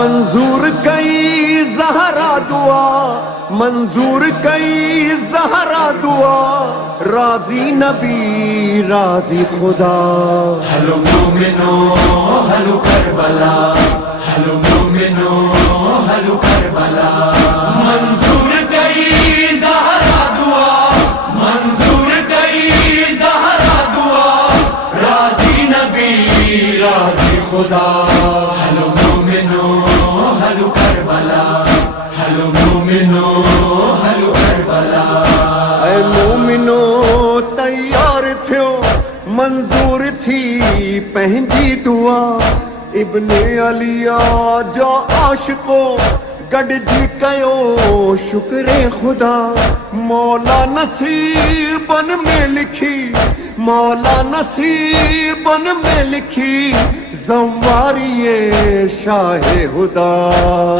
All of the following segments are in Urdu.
منظور کئی زہرا دعا، منظور کئی زہرا دعا، راضی نبی راضی خدا۔ ہلو مومنو ہلو کربلا، ہلو مومنو ہلو کربلا، منظور کئی زہرا دعا، منظور کئی زہرا دعا، راضی نبی راضی خدا۔ ہلو مومنو ہلو کربلا، ہلو مومنو ہلو کربلا۔ اے مومنو تیار تھیو، منظور تھی پہنجی دعا، ابن علی جا عاشقو گڈ جی کیو شکر خدا۔ مولا نصیبن میں لکھی، مولا نصیبن میں لکھی، زواری شاہ ہدا۔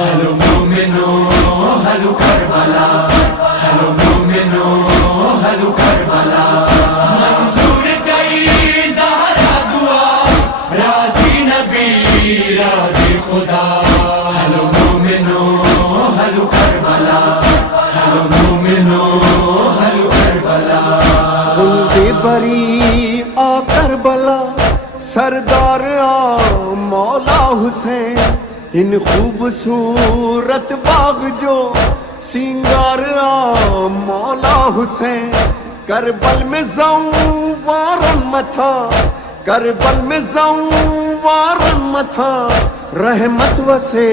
ہلو مومنو ہلو کربلا، ہلو مومنو ہلو کربلا، منظور کئی زہرا دعا، راضی نبی راضی خدا۔ ہلو مومنو ہلو کربلا، ہلو مومنو ہلو کربلا۔ خلد بری آ کربلا، سردار آ مولا حسین، ان خوبصورت باغ جو سنگار آ مولا حسین۔ کربل میں زوارن متھا، کربل میں زوارن متھا، رحمت وسے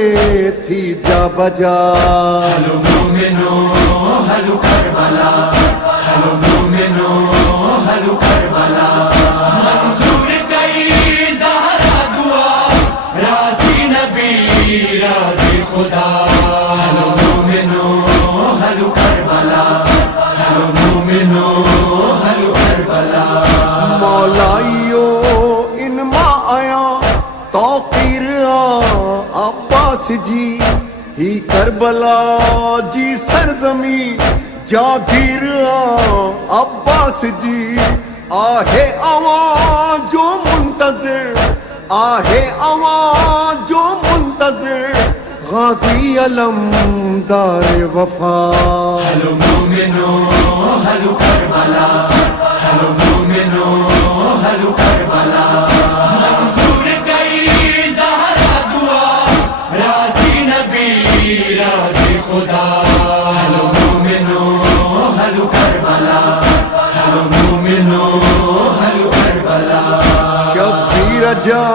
تھی جا بجا۔ ہلو مومنو ہلو کربلا، ہلو مومنو ہلو کربلا، منظور کئی زہرا دعا، راضی نبی راضی خدا۔ ہلو مومنو ہلو کربلا، ہلو مومنو ہلو کربلا۔ مولائیو ان ماں آیا توقیر عباس جی، ہی کربلا جی سرزمین جاگیر عباس جی۔ آہے عوام جو منتظر، آہے عوام جو منتظر، غازی علمدار وفا۔ ہلو مومنو ہلو کربلا، ہلو مومنو ہلو کربلا، منظور کئی زہرا دعا، راضی نبی راضی خدا۔ ہلو مومنو ہلو کربلا، ہلو مومنو ہلو کربلا۔ شبیر جا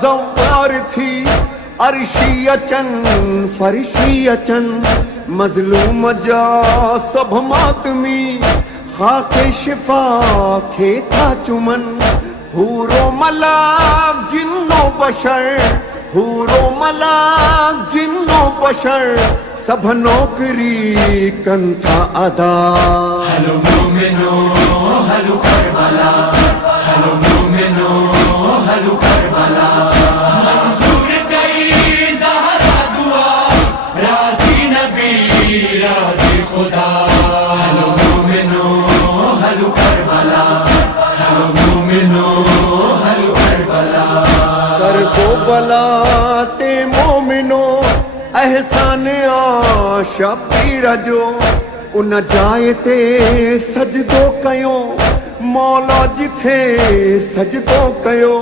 زوار تھی، عرشی اچن فرشی اچن، مظلوم جا سب ماتمی، خاک شفا کھیتا چمن۔ حور و ملاک جن و بشر، حور و ملاک جن و بشر، سب نوکری کن تھا ادا۔ ہلو مومنو ہلو کربلا، ہلو مومنو ہلو کربلا، منظور کئی زہرا دعا، راضی نبی راضی خدا۔ ہلو مومنو ہلو کربلا، ہلو مومنو ہلو کربلا۔ کر کو بلا تے مومنو احسان آ شبیر جو، ان جائے تے سجدو کیو، مولا جتھے سجدو کیو۔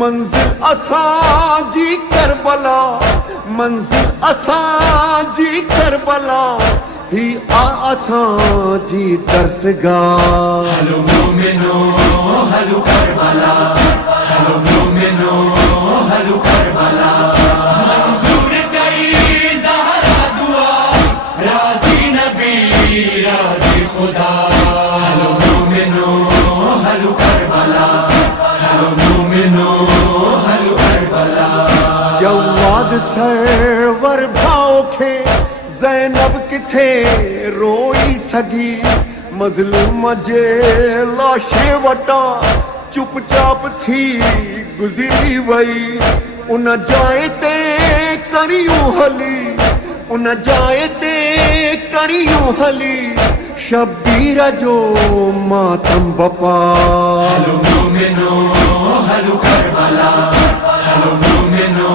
منزل اساں جی کربلا، منزل اساں جی کربلا، ہی آ اساں جی درسگاہ۔ ہلو مومنو ہلو کربلا، ہلو مومنو ہلو کربلا، منظور کئی زہرا دعا، راضی نبی راضی خدا۔ ہلو مومنو ہلو کربلا، ہلو مومنو ہلو کربلا۔ جواد سرور بھاؤ کھے زینب کتھے روئی سگی، مظلوم جے لاشے وٹا چپ چاپ تھی گزری وئی۔ ان جائے تے کریوں ہلی، ان جائے تے کریوں ہلی، شبیر جو ماتم بپا۔ ہلو مومنو ہلو کربلا، ہلو مومنو